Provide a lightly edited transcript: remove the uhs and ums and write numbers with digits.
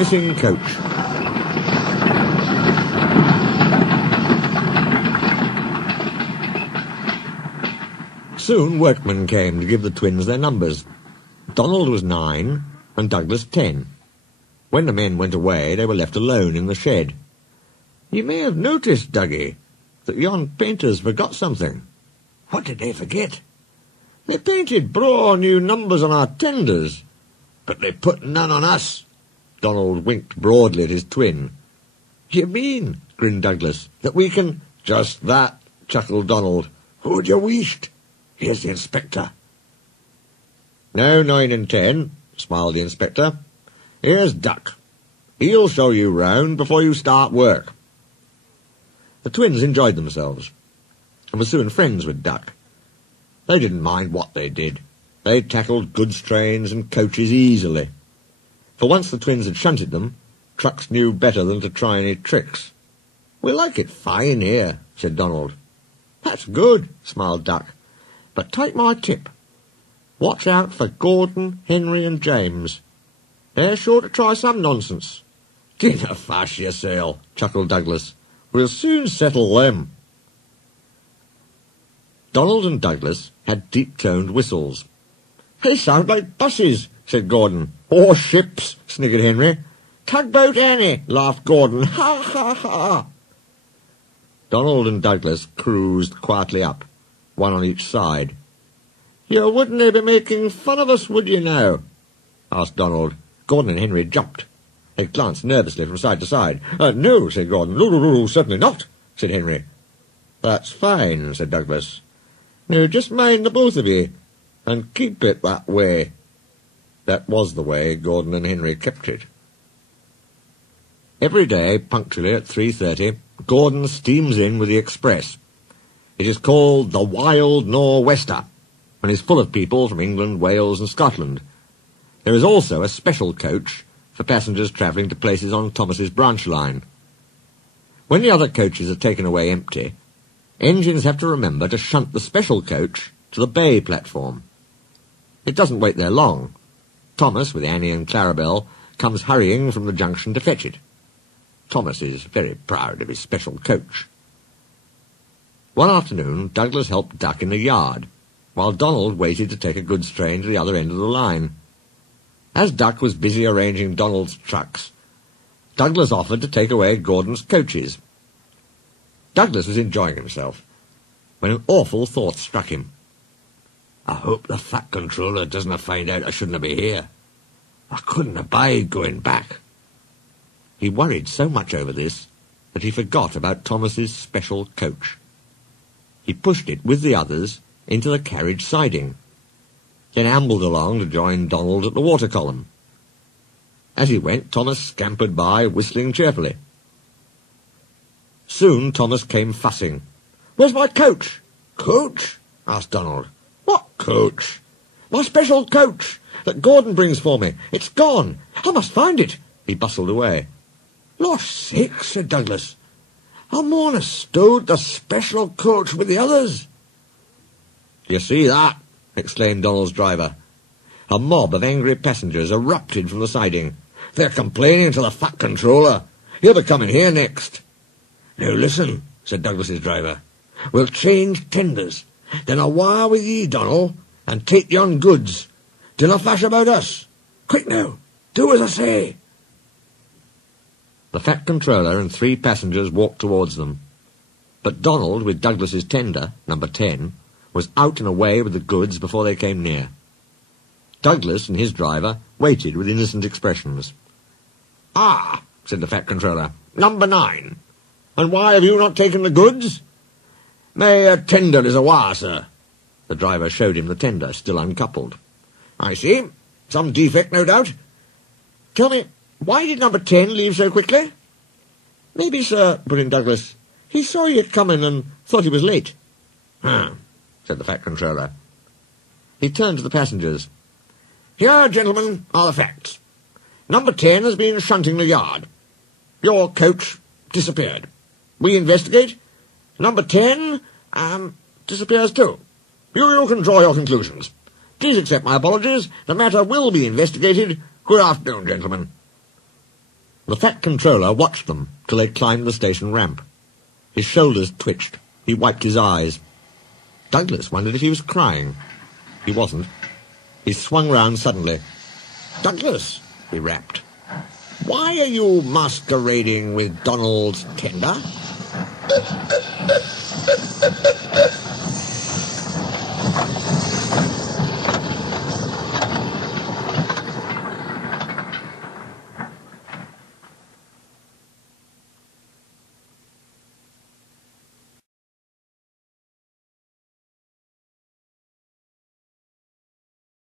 missing coach. Soon workmen came to give the twins their numbers. Donald was 9 and Douglas 10. When the men went away, they were left alone in the shed. "You may have noticed, Dougie, that yon painters forgot something." "What did they forget?" "They painted braw new numbers on our tenders, but they put none on us." Donald winked broadly at his twin. "You mean," grinned Douglas, "that we can—" "Just that," chuckled Donald. "Who'd you wished? Here's the inspector." "No 9 and 10, smiled the inspector. "Here's Duck. He'll show you round before you start work." The twins enjoyed themselves, and were soon friends with Duck. They didn't mind what they did. They tackled goods trains and coaches easily. For once the twins had shunted them, trucks knew better than to try any tricks. "We like it fine here," said Donald. "That's good," smiled Duck. "But take my tip. Watch out for Gordon, Henry and James. They're sure to try some nonsense." "Dinna fash yourself," chuckled Douglas. "We'll soon settle them." Donald and Douglas had deep-toned whistles. "They sound like buses," said Gordon. "Or ships," sniggered Henry. "Tugboat Annie," laughed Gordon. "Ha, ha, ha." Donald and Douglas cruised quietly up, one on each side. "You wouldn't be making fun of us, would you now?" asked Donald. Gordon and Henry jumped. They glanced nervously from side to side. "No," said Gordon. "No, certainly not," said Henry. "That's fine," said Douglas. "Now just mind the both of you, and keep it that way." That was the way Gordon and Henry kept it. Every day, punctually at 3:30, Gordon steams in with the express. It is called the Wild Nor'Wester, and is full of people from England, Wales and Scotland. There is also a special coach for passengers travelling to places on Thomas's branch line. When the other coaches are taken away empty, engines have to remember to shunt the special coach to the bay platform. It doesn't wait there long. Thomas, with Annie and Clarabelle, comes hurrying from the junction to fetch it. Thomas is very proud of his special coach. One afternoon, Douglas helped Duck in the yard, while Donald waited to take a goods train to the other end of the line. As Duck was busy arranging Donald's trucks, Douglas offered to take away Gordon's coaches. Douglas was enjoying himself, when an awful thought struck him. "I hope the fat controller doesn't find out I shouldn't be here. I couldn't abide going back." He worried so much over this that he forgot about Thomas's special coach. He pushed it with the others into the carriage siding, then ambled along to join Donald at the water column. As he went, Thomas scampered by, whistling cheerfully. Soon Thomas came fussing. "Where's my coach?" "Coach?" asked Donald. "What coach?" "My special coach that Gordon brings for me. It's gone. I must find it." He bustled away. "Losh sakes," said Douglas. "I maun have stowed the special coach with the others." "You see that?" exclaimed Donald's driver. A mob of angry passengers erupted from the siding. "They're complaining to the fat controller. He'll be coming here next." "Now listen," said Douglas's driver. "We'll change tenders. Then I'll wire with ye, Donald, and take yon goods. Dinna fash about us. Quick now, do as I say." The fat controller and 3 passengers walked towards them. But Donald, with Douglas's tender, number 10, was out and away with the goods before they came near. Douglas and his driver waited with innocent expressions. "Ah," said the fat controller, "number 9. And why have you not taken the goods?" "My tender is awa, sir." The driver showed him the tender, still uncoupled. "I see. Some defect, no doubt. Tell me, why did number 10 leave so quickly?" "Maybe, sir," put in Douglas, "he saw you coming and thought he was late." Said the fat controller. He turned to the passengers. "Here, gentlemen, are the facts. Number 10 has been shunting the yard. Your coach disappeared. We investigate. Number 10, disappears too. You can draw your conclusions. Please accept my apologies. The matter will be investigated. Good afternoon, gentlemen." The fat controller watched them till they climbed the station ramp. His shoulders twitched. He wiped his eyes. Douglas wondered if he was crying. He wasn't. He swung round suddenly. "Douglas," he rapped, "why are you masquerading with Donald's tender?"